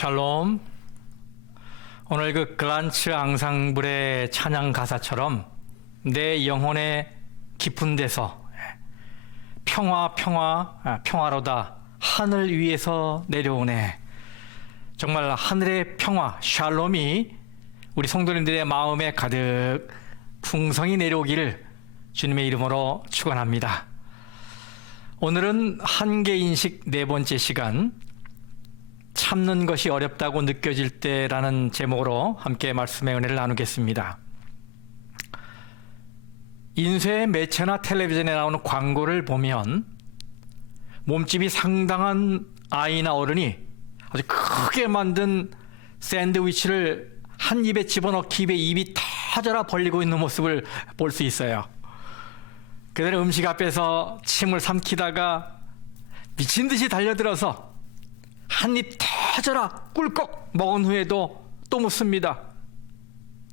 샬롬. 오늘 그 글란츠 앙상블의 찬양 가사처럼 내 영혼의 깊은 데서 평화로다 하늘 위에서 내려오네. 정말 하늘의 평화, 샬롬이 우리 성도님들의 마음에 가득 풍성히 내려오기를 주님의 이름으로 축원합니다. 오늘은 한계인식 네 번째 시간, 참는 것이 어렵다고 느껴질 때라는 제목으로 함께 말씀의 은혜를 나누겠습니다. 인쇄 매체나 텔레비전에 나오는 광고를 보면 몸집이 상당한 아이나 어른이 아주 크게 만든 샌드위치를 한 입에 집어넣기 위해 입이 터져라 벌리고 있는 모습을 볼 수 있어요. 그대로 음식 앞에서 침을 삼키다가 미친 듯이 달려들어서 한 입 터져라 꿀꺽 먹은 후에도 또 묻습니다.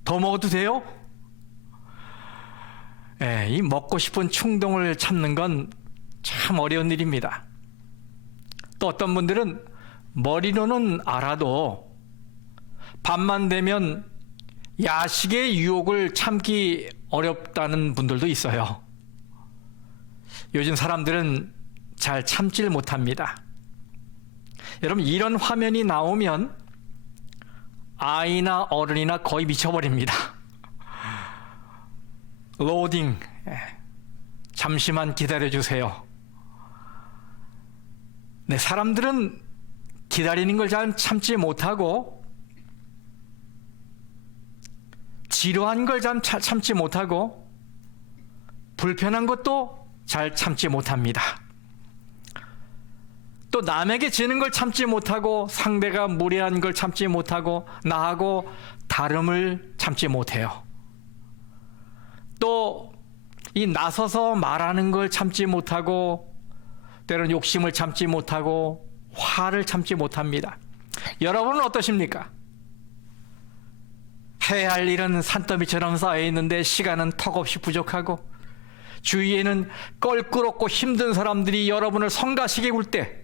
더 먹어도 돼요? 이 먹고 싶은 충동을 참는 건 참 어려운 일입니다. 또 어떤 분들은 머리로는 알아도 밤만 되면 야식의 유혹을 참기 어렵다는 분들도 있어요. 요즘 사람들은 잘 참질 못합니다. 여러분, 이런 화면이 나오면 아이나 어른이나 거의 미쳐버립니다. 로딩, 잠시만 기다려주세요. 네, 사람들은 기다리는 걸 잘 참지 못하고 지루한 걸 잘 참지 못하고 불편한 것도 잘 참지 못합니다. 또 남에게 지는 걸 참지 못하고 상대가 무례한 걸 참지 못하고 나하고 다름을 참지 못해요. 또 이 나서서 말하는 걸 참지 못하고 때로는 욕심을 참지 못하고 화를 참지 못합니다. 여러분은 어떠십니까? 해야 할 일은 산더미처럼 쌓여 있는데 시간은 턱없이 부족하고 주위에는 껄끄럽고 힘든 사람들이 여러분을 성가시게 굴 때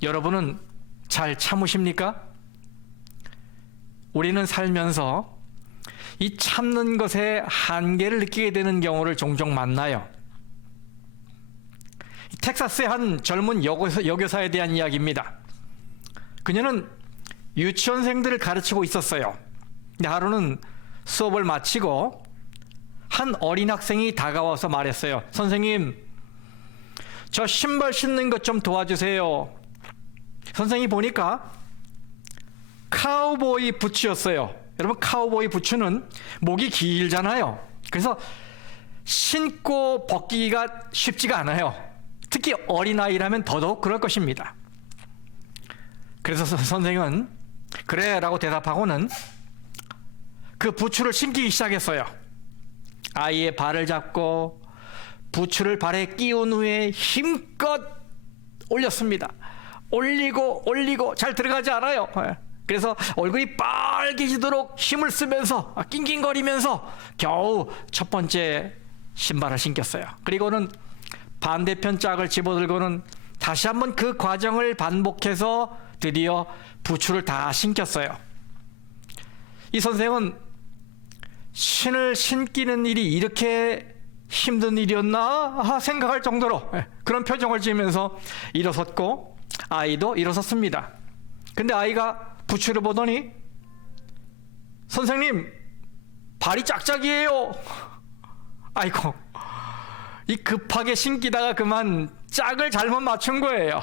여러분은 잘 참으십니까? 우리는 살면서 이 참는 것의 한계를 느끼게 되는 경우를 종종 만나요. 텍사스의 한 젊은 여교사에 대한 이야기입니다. 그녀는 유치원생들을 가르치고 있었어요. 근데 하루는 수업을 마치고 한 어린 학생이 다가와서 말했어요. 선생님, 저 신발 신는 것 좀 도와주세요. 선생님이 보니까 카우보이 부츠였어요. 여러분, 카우보이 부츠는 목이 길잖아요. 그래서 신고 벗기가 쉽지가 않아요. 특히 어린아이라면 더더욱 그럴 것입니다. 그래서 선생은 그래 라고 대답하고는 그 부츠를 신기기 시작했어요. 아이의 발을 잡고 부츠를 발에 끼운 후에 힘껏 올렸습니다. 올리고 잘 들어가지 않아요. 그래서 얼굴이 빨개지도록 힘을 쓰면서 낑낑거리면서 겨우 첫 번째 신발을 신겼어요. 그리고는 반대편 짝을 집어들고는 다시 한번 그 과정을 반복해서 드디어 부츠를 다 신겼어요. 이 선생은 신을 신기는 일이 이렇게 힘든 일이었나 생각할 정도로 그런 표정을 지으면서 일어섰고 아이도 일어섰습니다. 근데 아이가 부츠를 보더니 선생님, 발이 짝짝이에요. 아이고, 이 급하게 신기다가 그만 짝을 잘못 맞춘 거예요.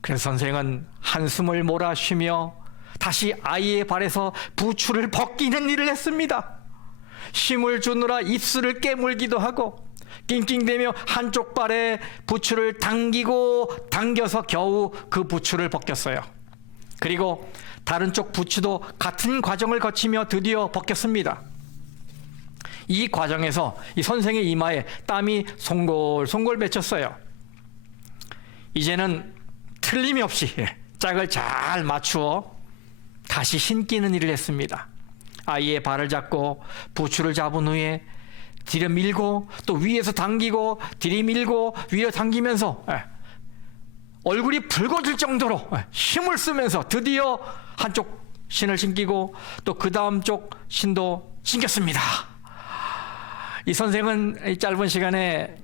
그래서 선생은 한숨을 몰아쉬며 다시 아이의 발에서 부츠를 벗기는 일을 했습니다. 힘을 주느라 입술을 깨물기도 하고 낑낑대며 한쪽 발에 부츠를 당겨서 겨우 그 부츠를 벗겼어요. 그리고 다른 쪽 부츠도 같은 과정을 거치며 드디어 벗겼습니다. 이 과정에서 이 선생의 이마에 땀이 송골송골 맺혔어요. 이제는 틀림없이 짝을 잘 맞추어 다시 신기는 일을 했습니다. 아이의 발을 잡고 부츠를 잡은 후에 들여밀고 또 위에서 당기고 들이밀고 위로 당기면서 얼굴이 붉어질 정도로 힘을 쓰면서 드디어 한쪽 신을 신기고 또 그 다음 쪽 신도 신겼습니다. 이 선생은 이 짧은 시간에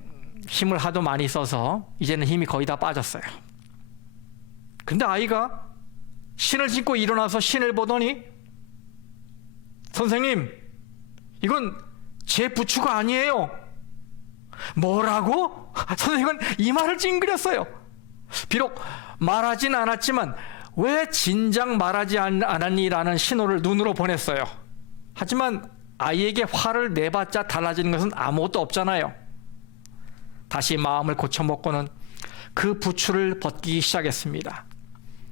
힘을 하도 많이 써서 이제는 힘이 거의 다 빠졌어요. 근데 아이가 신을 신고 일어나서 신을 보더니 선생님, 이건 제 부추가 아니에요. 뭐라고? 선생님은 이 말을 찡그렸어요. 비록 말하진 않았지만 왜 진작 말하지 않았니라는 신호를 눈으로 보냈어요. 하지만 아이에게 화를 내봤자 달라지는 것은 아무것도 없잖아요. 다시 마음을 고쳐먹고는 그 부추를 벗기기 시작했습니다.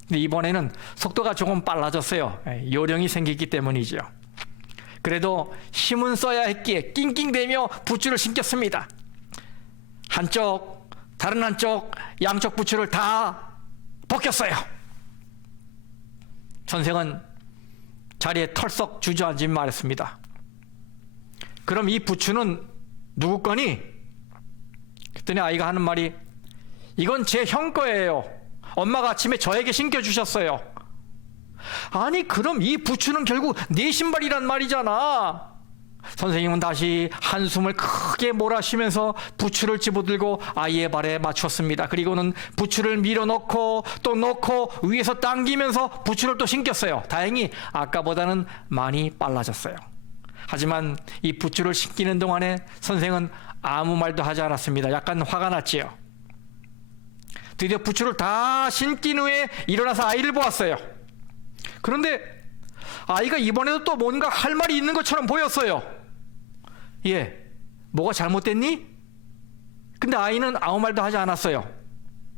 근데 이번에는 속도가 조금 빨라졌어요. 요령이 생기기 때문이죠. 그래도 힘은 써야 했기에 낑낑대며 부추를 신겼습니다. 한쪽, 다른 한쪽, 양쪽 부추를 다 벗겼어요. 선생은 자리에 털썩 주저앉으며 말했습니다. 그럼 이 부추는 누구 거니? 그랬더니 아이가 하는 말이 이건 제 형 거예요. 엄마가 아침에 저에게 신겨주셨어요. 아니 그럼 이 부추는 결국 네 신발이란 말이잖아. 선생님은 다시 한숨을 크게 몰아쉬면서 부추를 집어들고 아이의 발에 맞췄습니다. 그리고는 부추를 밀어넣고 또 넣고 위에서 당기면서 부추를 또 신겼어요. 다행히 아까보다는 많이 빨라졌어요. 하지만 이 부추를 신기는 동안에 선생은 아무 말도 하지 않았습니다. 약간 화가 났지요. 드디어 부추를 다 신긴 후에 일어나서 아이를 보았어요. 그런데 아이가 이번에도 또 뭔가 할 말이 있는 것처럼 보였어요. 예, 뭐가 잘못됐니? 근데 아이는 아무 말도 하지 않았어요.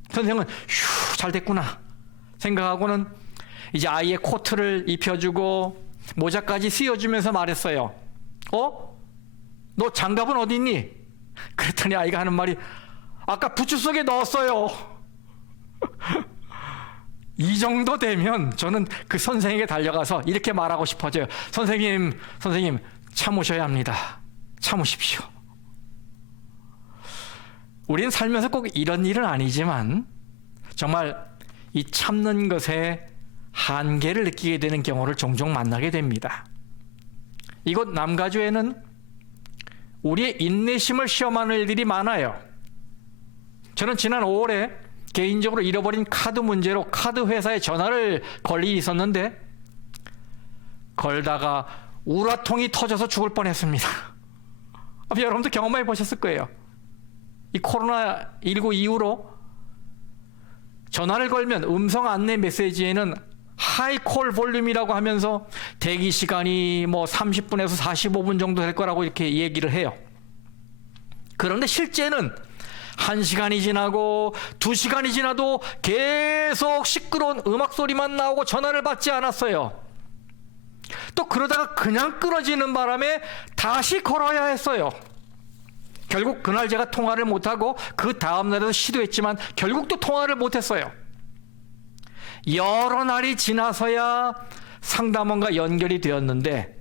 선생은 휴, 잘 됐구나 생각하고는 이제 아이의 코트를 입혀주고 모자까지 씌워주면서 말했어요. 너 장갑은 어디 있니? 그랬더니 아이가 하는 말이 아까 부추 속에 넣었어요. 이 정도 되면 저는 그 선생에게 달려가서 이렇게 말하고 싶어져요. 선생님 참으셔야 합니다. 참으십시오. 우리는 살면서 꼭 이런 일은 아니지만 정말 이 참는 것에 한계를 느끼게 되는 경우를 종종 만나게 됩니다. 이곳 남가주에는 우리의 인내심을 시험하는 일들이 많아요. 저는 지난 5월에 개인적으로 잃어버린 카드 문제로 카드 회사에 전화를 걸 일이 있었는데 걸다가 우라통이 터져서 죽을 뻔했습니다. 여러분도 경험해 보셨을 거예요. 이 코로나19 이후로 전화를 걸면 음성 안내 메시지에는 하이콜 볼륨이라고 하면서 대기 시간이 뭐 30분에서 45분 정도 될 거라고 이렇게 얘기를 해요. 그런데 실제는 1시간이 지나고 2시간이 지나도 계속 시끄러운 음악 소리만 나오고 전화를 받지 않았어요. 또 그러다가 그냥 끊어지는 바람에 다시 걸어야 했어요. 결국 그날 제가 통화를 못하고 그 다음날에도 시도했지만 결국 또 통화를 못했어요. 여러 날이 지나서야 상담원과 연결이 되었는데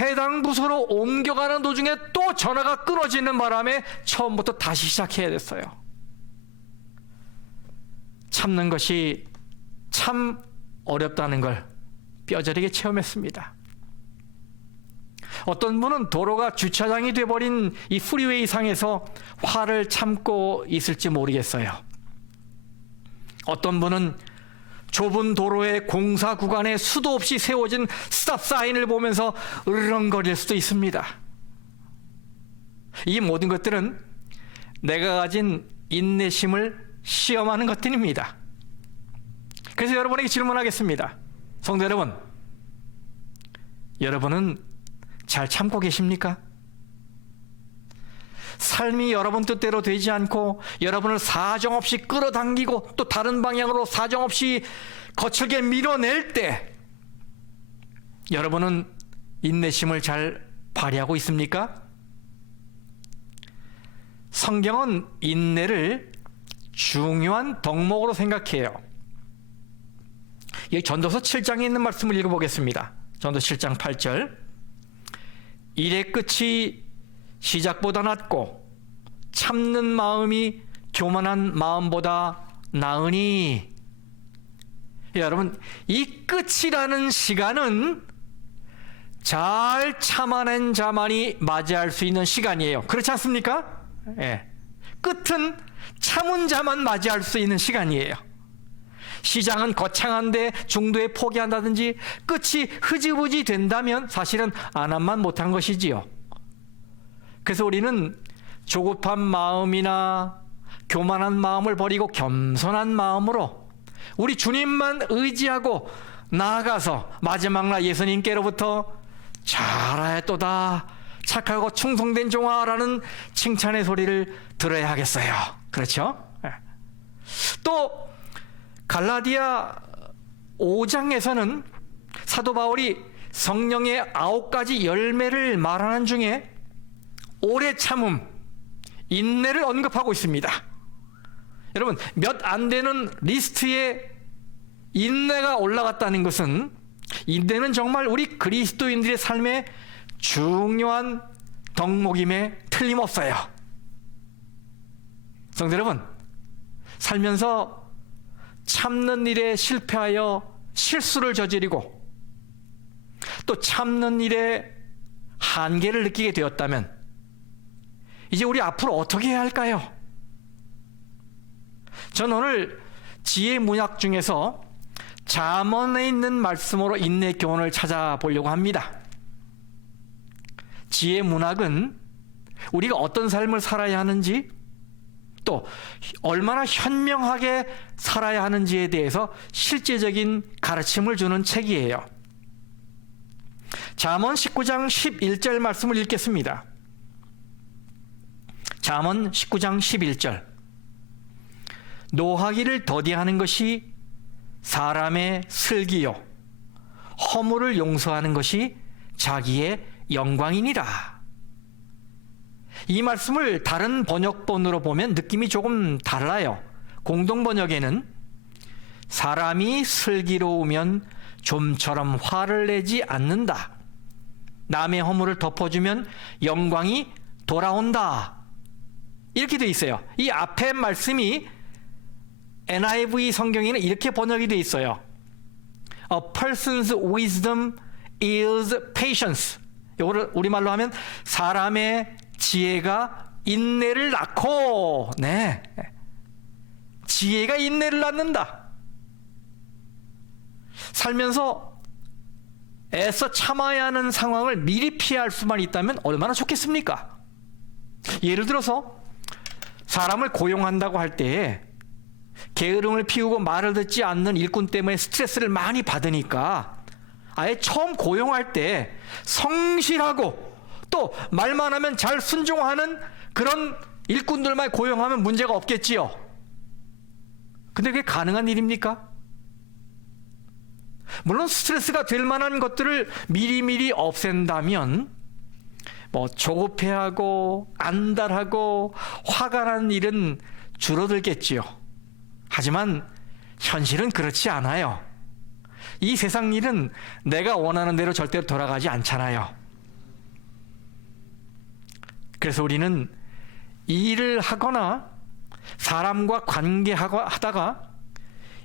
해당 부서로 옮겨가는 도중에 또 전화가 끊어지는 바람에 처음부터 다시 시작해야 됐어요. 참는 것이 참 어렵다는 걸 뼈저리게 체험했습니다. 어떤 분은 도로가 주차장이 돼버린 이 프리웨이 상에서 화를 참고 있을지 모르겠어요. 어떤 분은 좁은 도로의 공사 구간에 수도 없이 세워진 스탑 사인을 보면서 으르렁거릴 수도 있습니다. 이 모든 것들은 내가 가진 인내심을 시험하는 것들입니다. 그래서 여러분에게 질문하겠습니다. 성도 여러분, 여러분은 잘 참고 계십니까? 삶이 여러분 뜻대로 되지 않고 여러분을 사정없이 끌어당기고 또 다른 방향으로 사정없이 거칠게 밀어낼 때 여러분은 인내심을 잘 발휘하고 있습니까? 성경은 인내를 중요한 덕목으로 생각해요. 여기 전도서 7장에 있는 말씀을 읽어보겠습니다. 전도서 7장 8절. 일의 끝이 시작보다 낫고 참는 마음이 교만한 마음보다 나으니. 여러분, 이 끝이라는 시간은 잘 참아낸 자만이 맞이할 수 있는 시간이에요. 그렇지 않습니까? 예. 끝은 참은 자만 맞이할 수 있는 시간이에요. 시장은 거창한데 중도에 포기한다든지 끝이 흐지부지 된다면 사실은 안함만 못한 것이지요. 그래서 우리는 조급한 마음이나 교만한 마음을 버리고 겸손한 마음으로 우리 주님만 의지하고 나아가서 마지막 날 예수님께로부터 잘하였도다, 착하고 충성된 종아라는 칭찬의 소리를 들어야 하겠어요. 그렇죠? 또 갈라디아 5장에서는 사도 바울이 성령의 9가지 열매를 말하는 중에 오래 참음, 인내를 언급하고 있습니다. 여러분, 몇 안 되는 리스트에 인내가 올라갔다는 것은, 인내는 정말 우리 그리스도인들의 삶의 중요한 덕목임에 틀림없어요. 성도 여러분, 살면서 참는 일에 실패하여 실수를 저지르고 또 참는 일에 한계를 느끼게 되었다면 이제 우리 앞으로 어떻게 해야 할까요? 전 오늘 지혜 문학 중에서 잠언에 있는 말씀으로 인내 교훈을 찾아보려고 합니다. 지혜 문학은 우리가 어떤 삶을 살아야 하는지, 또 얼마나 현명하게 살아야 하는지에 대해서 실제적인 가르침을 주는 책이에요. 잠언 19장 11절 말씀을 읽겠습니다. 잠언 19장 11절. 노하기를 더디하는 것이 사람의 슬기요, 허물을 용서하는 것이 자기의 영광이니라. 이 말씀을 다른 번역본으로 보면 느낌이 조금 달라요. 공동 번역에는 사람이 슬기로우면 좀처럼 화를 내지 않는다, 남의 허물을 덮어주면 영광이 돌아온다, 이렇게 돼 있어요. 이 앞에 말씀이 NIV 성경에는 이렇게 번역이 돼 있어요. A person's wisdom is patience. 이거를 우리말로 하면 사람의 지혜가 인내를 낳고, 네, 지혜가 인내를 낳는다. 살면서 애써 참아야 하는 상황을 미리 피할 수만 있다면 얼마나 좋겠습니까? 예를 들어서 사람을 고용한다고 할 때에 게으름을 피우고 말을 듣지 않는 일꾼 때문에 스트레스를 많이 받으니까 아예 처음 고용할 때 성실하고 또 말만 하면 잘 순종하는 그런 일꾼들만 고용하면 문제가 없겠지요. 근데 그게 가능한 일입니까? 물론 스트레스가 될 만한 것들을 미리미리 없앤다면 뭐 조급해하고 안달하고 화가 나는 일은 줄어들겠지요. 하지만 현실은 그렇지 않아요. 이 세상 일은 내가 원하는 대로 절대로 돌아가지 않잖아요. 그래서 우리는 일을 하거나 사람과 관계하다가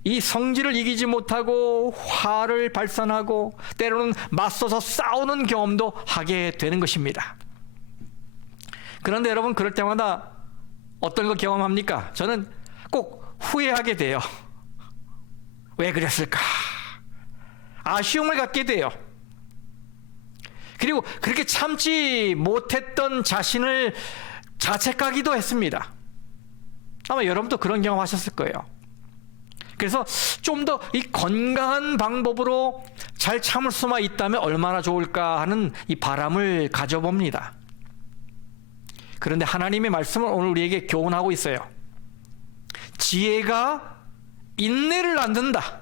이 성질을 이기지 못하고 화를 발산하고 때로는 맞서서 싸우는 경험도 하게 되는 것입니다. 그런데 여러분, 그럴 때마다 어떤 거 경험합니까? 저는 꼭 후회하게 돼요. 왜 그랬을까? 아쉬움을 갖게 돼요. 그리고 그렇게 참지 못했던 자신을 자책하기도 했습니다. 아마 여러분도 그런 경험 하셨을 거예요. 그래서 좀 더 이 건강한 방법으로 잘 참을 수만 있다면 얼마나 좋을까 하는 이 바람을 가져봅니다. 그런데 하나님의 말씀은 오늘 우리에게 교훈하고 있어요. 지혜가 인내를 낳는다.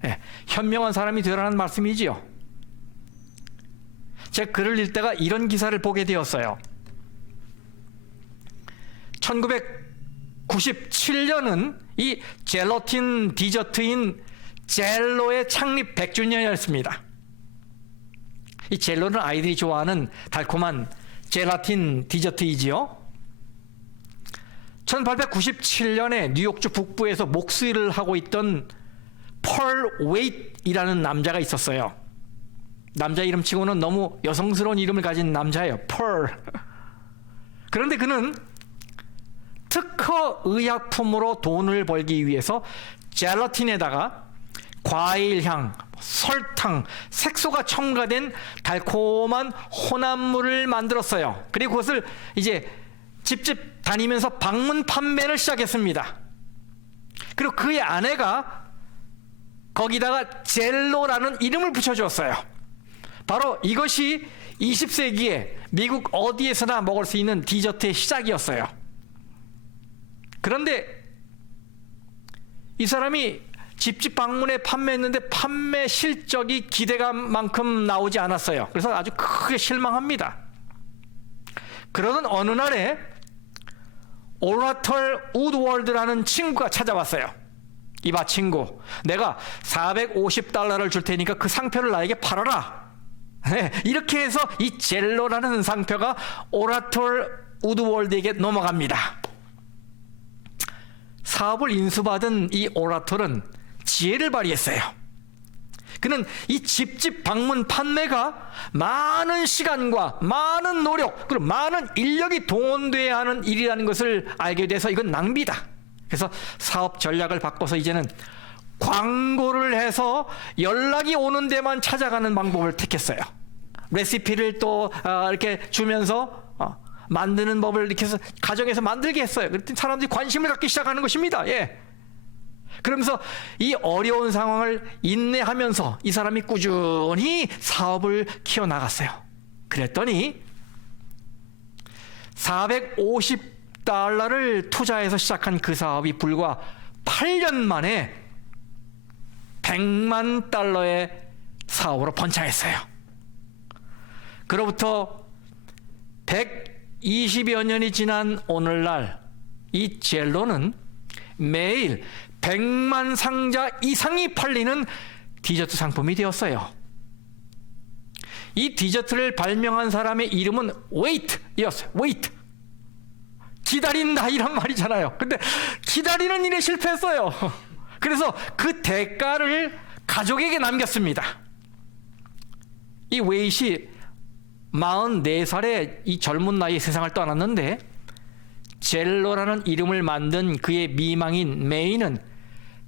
네, 현명한 사람이 되라는 말씀이지요. 제가 글을 읽다가 이런 기사를 보게 되었어요. 1997년은 이 젤라틴 디저트인 젤로의 창립 100주년이었습니다. 이 젤로는 아이들이 좋아하는 달콤한 젤라틴 디저트이지요. 1897년에 뉴욕주 북부에서 목수일을 하고 있던 펄 웨이트이라는 남자가 있었어요. 남자 이름치고는 너무 여성스러운 이름을 가진 남자예요. 펄. 그런데 그는 특허 의약품으로 돈을 벌기 위해서 젤라틴에다가 과일향, 설탕, 색소가 첨가된 달콤한 혼합물을 만들었어요. 그리고 그것을 이제 집집 다니면서 방문 판매를 시작했습니다. 그리고 그의 아내가 거기다가 젤로라는 이름을 붙여주었어요. 바로 이것이 20세기에 미국 어디에서나 먹을 수 있는 디저트의 시작이었어요. 그런데 이 사람이 집집 방문에 판매했는데 판매 실적이 기대감만큼 나오지 않았어요. 그래서 아주 크게 실망합니다. 그러던 어느 날에 오라털 우드월드라는 친구가 찾아왔어요. 이봐 친구, 내가 $450를 줄 테니까 그 상표를 나에게 팔아라. 네, 이렇게 해서 이 젤로라는 상표가 오라털 우드월드에게 넘어갑니다. 사업을 인수받은 이 오라털은 지혜를 발휘했어요. 그는 이 집집 방문 판매가 많은 시간과 많은 노력 그리고 많은 인력이 동원돼야 하는 일이라는 것을 알게 돼서 이건 낭비다. 그래서 사업 전략을 바꿔서 이제는 광고를 해서 연락이 오는 데만 찾아가는 방법을 택했어요. 레시피를 또 이렇게 주면서 만드는 법을 이렇게 해서 가정에서 만들게 했어요. 그랬더니 사람들이 관심을 갖기 시작하는 것입니다. 예. 그러면서 이 어려운 상황을 인내하면서 이 사람이 꾸준히 사업을 키워나갔어요. 그랬더니 $450를 투자해서 시작한 그 사업이 불과 8년 만에 $100만 사업으로 번창했어요. 그로부터 120여 년이 지난 오늘날 이 젤로는 매일 100만 상자 이상이 팔리는 디저트 상품이 되었어요. 이 디저트를 발명한 사람의 이름은 웨이트였어요. 웨이트. 기다린다 이런 말이잖아요. 근데 기다리는 일에 실패했어요. 그래서 그 대가를 가족에게 남겼습니다. 이 웨이트이 44살의 이 젊은 나이에 세상을 떠났는데 젤로라는 이름을 만든 그의 미망인 메이는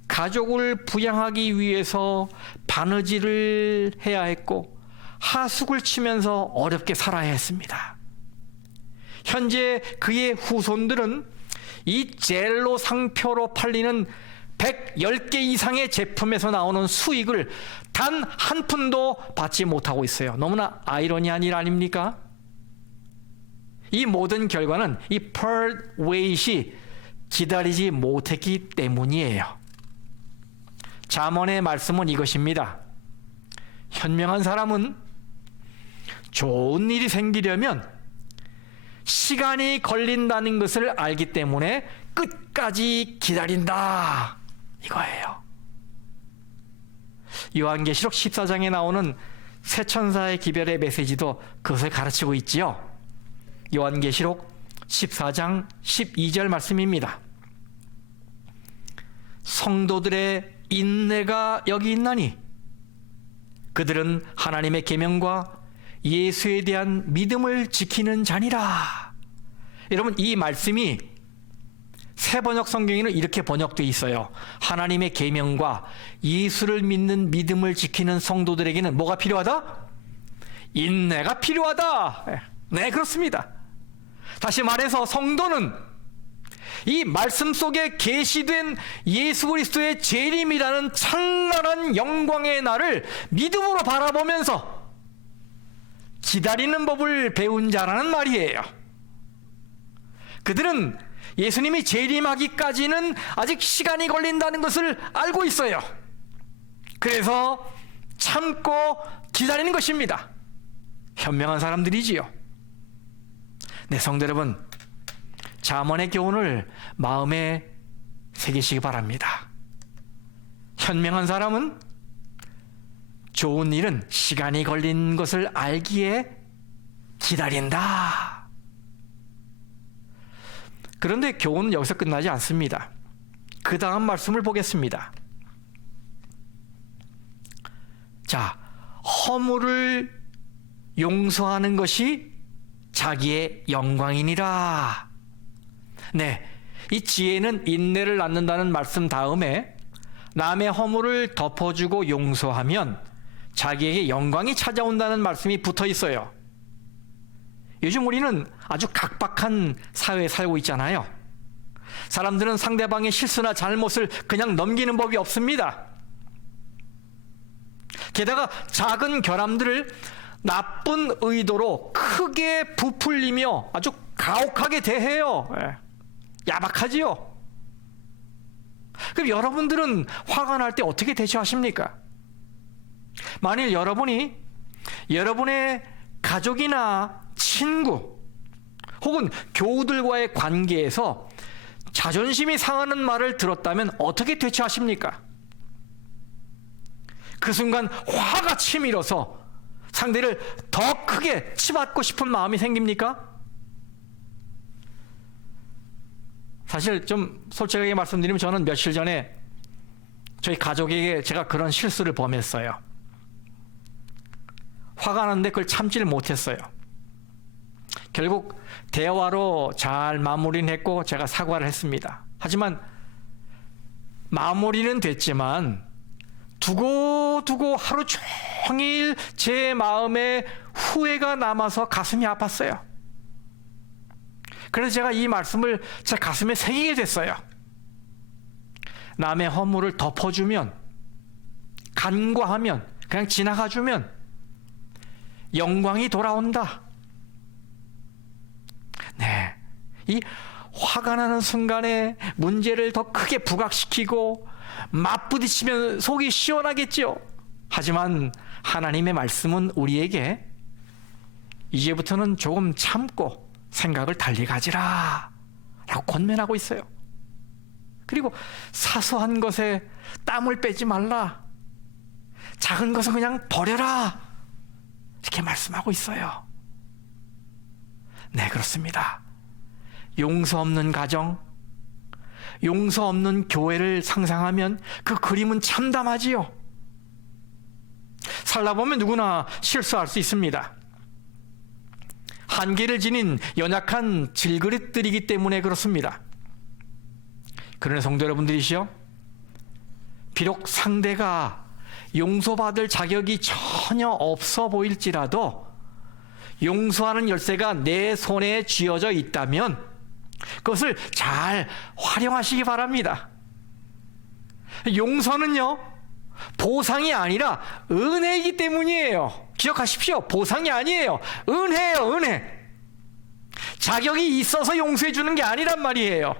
가족을 부양하기 위해서 바느질을 해야 했고 하숙을 치면서 어렵게 살아야 했습니다. 현재 그의 후손들은 이 젤로 상표로 팔리는 110개 이상의 제품에서 나오는 수익을 단 한 푼도 받지 못하고 있어요. 너무나 아이러니한 일 아닙니까? 이 모든 결과는 이 펄 웨이트이 기다리지 못했기 때문이에요. 잠언의 말씀은 이것입니다. 현명한 사람은 좋은 일이 생기려면 시간이 걸린다는 것을 알기 때문에 끝까지 기다린다. 이거예요. 요한계시록 14장에 나오는 새 천사의 기별의 메시지도 그것을 가르치고 있지요. 요한계시록 14장 12절 말씀입니다. 성도들의 인내가 여기 있나니 그들은 하나님의 계명과 예수에 대한 믿음을 지키는 자니라. 여러분, 이 말씀이 새 번역 성경에는 이렇게 번역되어 있어요. 하나님의 계명과 예수를 믿는 믿음을 지키는 성도들에게는 뭐가 필요하다? 인내가 필요하다. 네, 그렇습니다. 다시 말해서 성도는 이 말씀 속에 계시된 예수 그리스도의 재림이라는 찬란한 영광의 날을 믿음으로 바라보면서 기다리는 법을 배운 자라는 말이에요. 그들은 예수님이 재림하기까지는 아직 시간이 걸린다는 것을 알고 있어요. 그래서 참고 기다리는 것입니다. 현명한 사람들이지요. 네, 성도 여러분, 잠언의 교훈을 마음에 새기시기 바랍니다. 현명한 사람은 좋은 일은 시간이 걸린 것을 알기에 기다린다. 그런데 교훈은 여기서 끝나지 않습니다. 그 다음 말씀을 보겠습니다. 자, 허물을 용서하는 것이 자기의 영광이니라. 네, 이 지혜는 인내를 낳는다는 말씀 다음에 남의 허물을 덮어주고 용서하면 자기에게 영광이 찾아온다는 말씀이 붙어 있어요. 요즘 우리는 아주 각박한 사회에 살고 있잖아요. 사람들은 상대방의 실수나 잘못을 그냥 넘기는 법이 없습니다. 게다가 작은 결함들을 나쁜 의도로 크게 부풀리며 아주 가혹하게 대해요. 야박하지요. 그럼 여러분들은 화가 날 때 어떻게 대처하십니까? 만일 여러분이 여러분의 가족이나 친구 혹은 교우들과의 관계에서 자존심이 상하는 말을 들었다면 어떻게 대처하십니까? 그 순간 화가 치밀어서 상대를 더 크게 치받고 싶은 마음이 생깁니까? 사실 좀 솔직하게 말씀드리면 저는 며칠 전에 저희 가족에게 제가 그런 실수를 범했어요. 화가 났는데 그걸 참지를 못했어요. 결국 대화로 잘 마무리는 했고 제가 사과를 했습니다. 하지만 마무리는 됐지만 두고 하루 종일 제 마음에 후회가 남아서 가슴이 아팠어요. 그래서 제가 이 말씀을 제 가슴에 새기게 됐어요. 남의 허물을 덮어주면, 간과하면, 그냥 지나가주면 영광이 돌아온다. 네, 이 화가 나는 순간에 문제를 더 크게 부각시키고 맞부딪히면 속이 시원하겠죠. 하지만 하나님의 말씀은 우리에게 이제부터는 조금 참고 생각을 달리 가지라 라고 권면하고 있어요. 그리고 사소한 것에 땀을 빼지 말라, 작은 것은 그냥 버려라, 이렇게 말씀하고 있어요. 네, 그렇습니다. 용서 없는 가정, 용서 없는 교회를 상상하면 그 그림은 참담하지요. 살다 보면 누구나 실수할 수 있습니다. 한계를 지닌 연약한 질그릇들이기 때문에 그렇습니다. 그러나 성도 여러분들이시여, 비록 상대가 용서받을 자격이 전혀 없어 보일지라도 용서하는 열쇠가 내 손에 쥐어져 있다면 그것을 잘 활용하시기 바랍니다. 용서는요, 보상이 아니라 은혜이기 때문이에요. 기억하십시오. 보상이 아니에요. 은혜예요, 은혜. 자격이 있어서 용서해 주는 게 아니란 말이에요.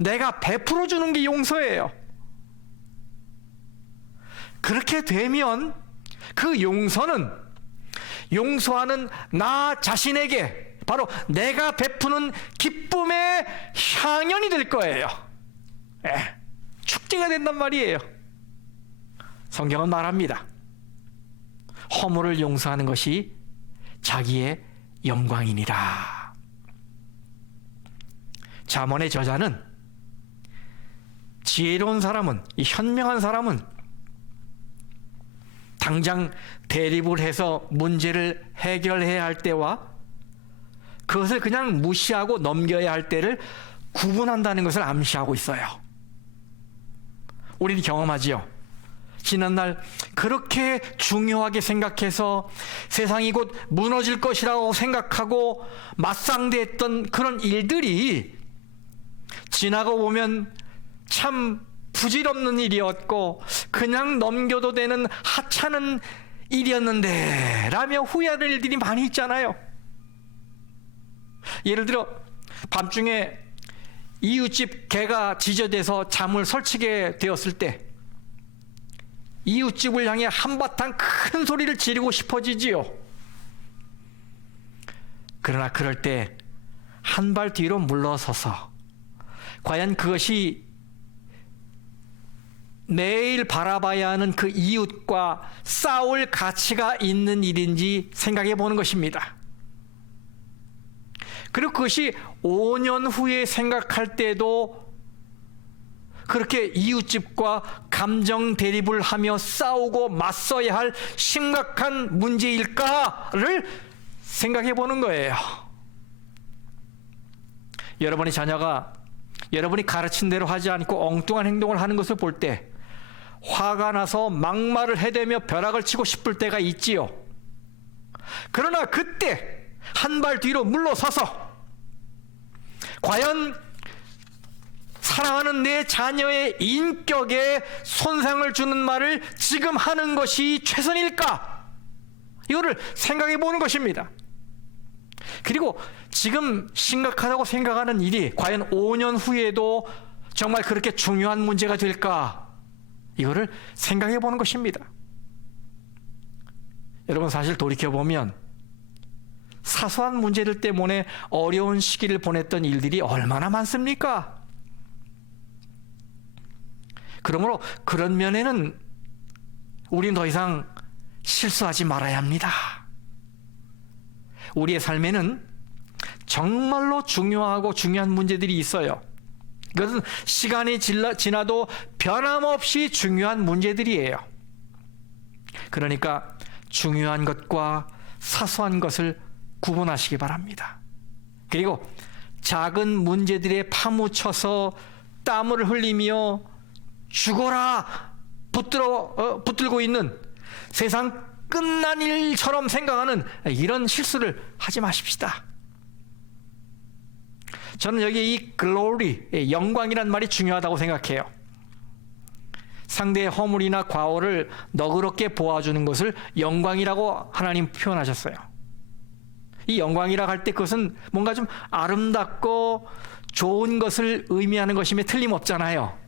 내가 베풀어 주는 게 용서예요. 그렇게 되면 그 용서는 용서하는 나 자신에게 바로 내가 베푸는 기쁨의 향연이 될 거예요. 축제가 된단 말이에요. 성경은 말합니다. 허물을 용서하는 것이 자기의 영광이니라. 잠언의 저자는 지혜로운 사람은, 이 현명한 사람은 당장 대립을 해서 문제를 해결해야 할 때와 그것을 그냥 무시하고 넘겨야 할 때를 구분한다는 것을 암시하고 있어요. 우리는 경험하지요. 지난날 그렇게 중요하게 생각해서 세상이 곧 무너질 것이라고 생각하고 맞상대했던 그런 일들이 지나고 보면 참 부질없는 일이었고 그냥 넘겨도 되는 하찮은 일이었는데 라며 후회하는 일들이 많이 있잖아요. 예를 들어 밤중에 이웃집 개가 지저대서 잠을 설치게 되었을 때 이웃집을 향해 한바탕 큰 소리를 지르고 싶어지지요. 그러나 그럴 때 한 발 뒤로 물러서서 과연 그것이 매일 바라봐야 하는 그 이웃과 싸울 가치가 있는 일인지 생각해 보는 것입니다. 그리고 그것이 5년 후에 생각할 때도 그렇게 이웃집과 감정 대립을 하며 싸우고 맞서야 할 심각한 문제일까를 생각해 보는 거예요. 여러분의 자녀가 여러분이 가르친 대로 하지 않고 엉뚱한 행동을 하는 것을 볼 때 화가 나서 막말을 해대며 벼락을 치고 싶을 때가 있지요. 그러나 그때 한 발 뒤로 물러서서 과연 사랑하는 내 자녀의 인격에 손상을 주는 말을 지금 하는 것이 최선일까? 이거를 생각해 보는 것입니다. 그리고 지금 심각하다고 생각하는 일이 과연 5년 후에도 정말 그렇게 중요한 문제가 될까? 이거를 생각해 보는 것입니다. 여러분, 사실 돌이켜보면 사소한 문제들 때문에 어려운 시기를 보냈던 일들이 얼마나 많습니까? 그러므로 그런 면에는 우리는 더 이상 실수하지 말아야 합니다. 우리의 삶에는 정말로 중요하고 중요한 문제들이 있어요. 그것은 시간이 지나도 변함없이 중요한 문제들이에요. 그러니까 중요한 것과 사소한 것을 구분하시기 바랍니다. 그리고 작은 문제들에 파묻혀서 땀을 흘리며 죽어라 붙들고 있는 세상 끝난 일처럼 생각하는 이런 실수를 하지 마십시다. 저는 여기 이 glory, 영광이란 말이 중요하다고 생각해요. 상대의 허물이나 과오를 너그럽게 보아주는 것을 영광이라고 하나님 표현하셨어요. 이 영광이라고 할 때 그것은 뭔가 좀 아름답고 좋은 것을 의미하는 것임에 틀림없잖아요.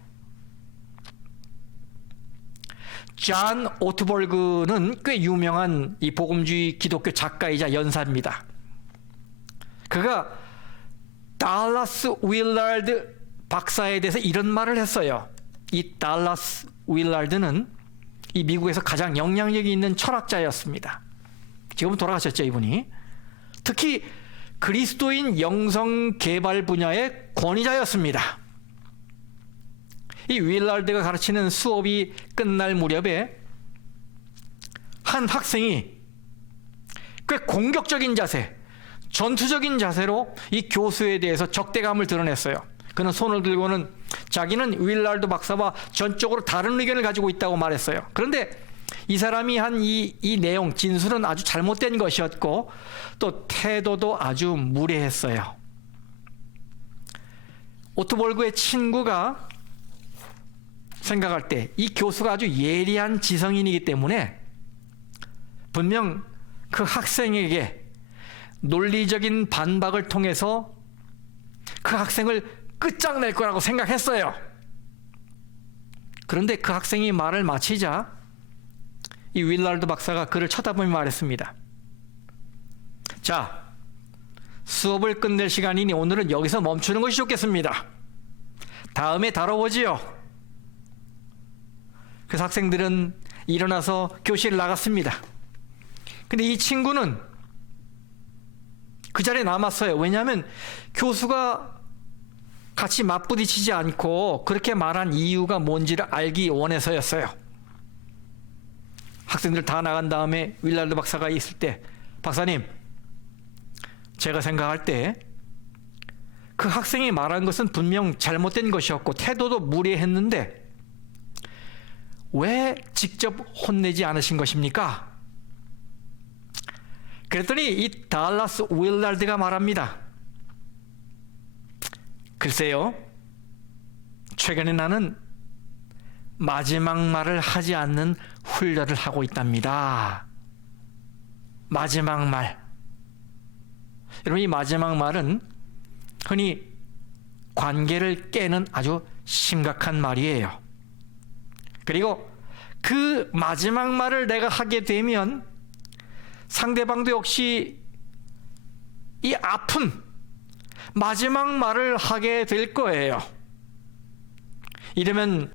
존 오트버그는 꽤 유명한 이 복음주의 기독교 작가이자 연사입니다. 그가 달라스 윌라드 박사에 대해서 이런 말을 했어요. 이 달라스 윌라드는 이 미국에서 가장 영향력이 있는 철학자였습니다. 지금은 돌아가셨죠, 이분이. 특히 그리스도인 영성 개발 분야의 권위자였습니다. 이 윌라드가 가르치는 수업이 끝날 무렵에 한 학생이 꽤 공격적인 자세, 전투적인 자세로 이 교수에 대해서 적대감을 드러냈어요. 그는 손을 들고는 자기는 윌라드 박사와 전적으로 다른 의견을 가지고 있다고 말했어요. 그런데 이 사람이 한 이 내용, 진술은 아주 잘못된 것이었고 또 태도도 아주 무례했어요. 오트볼그의 친구가 생각할 때 이 교수가 아주 예리한 지성인이기 때문에 분명 그 학생에게 논리적인 반박을 통해서 그 학생을 끝장낼 거라고 생각했어요. 그런데 그 학생이 말을 마치자 이 윌라드 박사가 그를 쳐다보며 말했습니다. 자, 수업을 끝낼 시간이니 오늘은 여기서 멈추는 것이 좋겠습니다. 다음에 다뤄보지요. 그래서 학생들은 일어나서 교실을 나갔습니다. 근데 이 친구는 그 자리에 남았어요. 왜냐하면 교수가 같이 맞부딪히지 않고 그렇게 말한 이유가 뭔지를 알기 원해서였어요. 학생들 다 나간 다음에 윌라드 박사가 있을 때, 박사님, 제가 생각할 때 그 학생이 말한 것은 분명 잘못된 것이었고 태도도 무례했는데 왜 직접 혼내지 않으신 것입니까? 그랬더니 이 달라스 윌라드가 말합니다. 글쎄요, 최근에 나는 마지막 말을 하지 않는 훈련을 하고 있답니다. 마지막 말. 여러분, 이 마지막 말은 흔히 관계를 깨는 아주 심각한 말이에요. 그리고 그 마지막 말을 내가 하게 되면 상대방도 역시 이 아픈 마지막 말을 하게 될 거예요. 이러면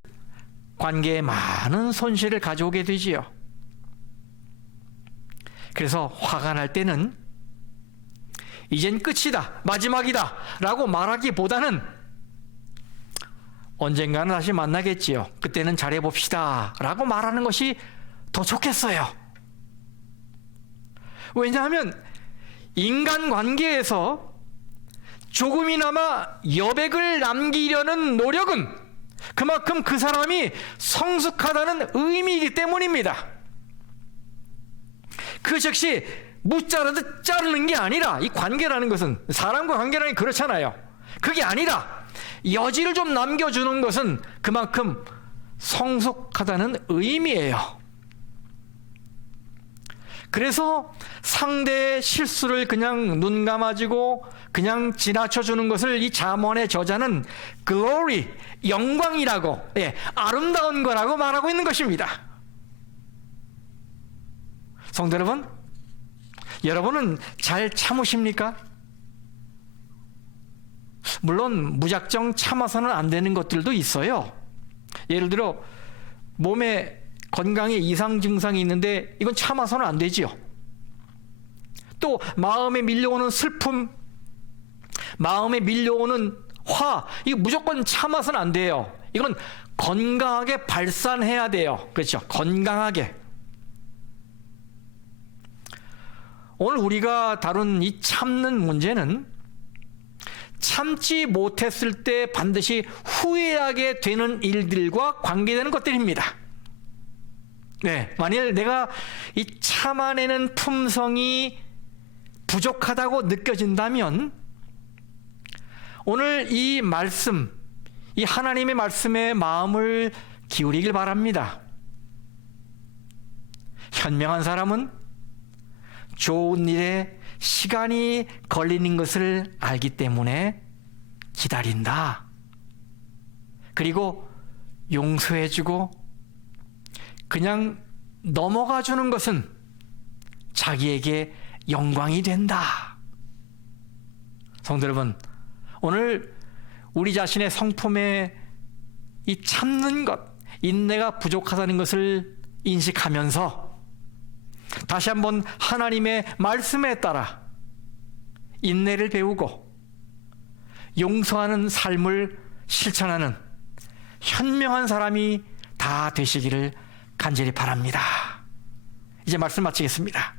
관계에 많은 손실을 가져오게 되지요. 그래서 화가 날 때는 이젠 끝이다, 마지막이다 라고 말하기보다는 언젠가는 다시 만나겠지요. 그때는 잘해봅시다 라고 말하는 것이 더 좋겠어요. 왜냐하면 인간관계에서 조금이나마 여백을 남기려는 노력은 그만큼 그 사람이 성숙하다는 의미이기 때문입니다. 그 즉시 무자르듯 자르는 게 아니라, 이 관계라는 것은, 사람과 관계라는 게 그렇잖아요. 그게 아니라 여지를 좀 남겨주는 것은 그만큼 성숙하다는 의미예요. 그래서 상대의 실수를 그냥 눈 감아주고 그냥 지나쳐주는 것을 이 잠언의 저자는 glory, 영광이라고, 아름다운 거라고 말하고 있는 것입니다. 성도 여러분, 여러분은 잘 참으십니까? 물론 무작정 참아서는 안 되는 것들도 있어요. 예를 들어 몸에 건강에 이상 증상이 있는데 이건 참아서는 안 되지요. 또 마음에 밀려오는 슬픔, 마음에 밀려오는 화, 이거 무조건 참아서는 안 돼요. 이건 건강하게 발산해야 돼요. 그렇죠? 건강하게. 오늘 우리가 다룬 이 참는 문제는 참지 못했을 때 반드시 후회하게 되는 일들과 관계되는 것들입니다. 만일 내가 이 참아내는 품성이 부족하다고 느껴진다면 오늘 이 말씀, 이 하나님의 말씀에 마음을 기울이길 바랍니다. 현명한 사람은 좋은 일에 시간이 걸리는 것을 알기 때문에 기다린다. 그리고 용서해주고 그냥 넘어가주는 것은 자기에게 영광이 된다. 성도 여러분, 오늘 우리 자신의 성품에 이 참는 것, 인내가 부족하다는 것을 인식하면서 다시 한번 하나님의 말씀에 따라 인내를 배우고 용서하는 삶을 실천하는 현명한 사람이 다 되시기를 간절히 바랍니다. 이제 말씀 마치겠습니다.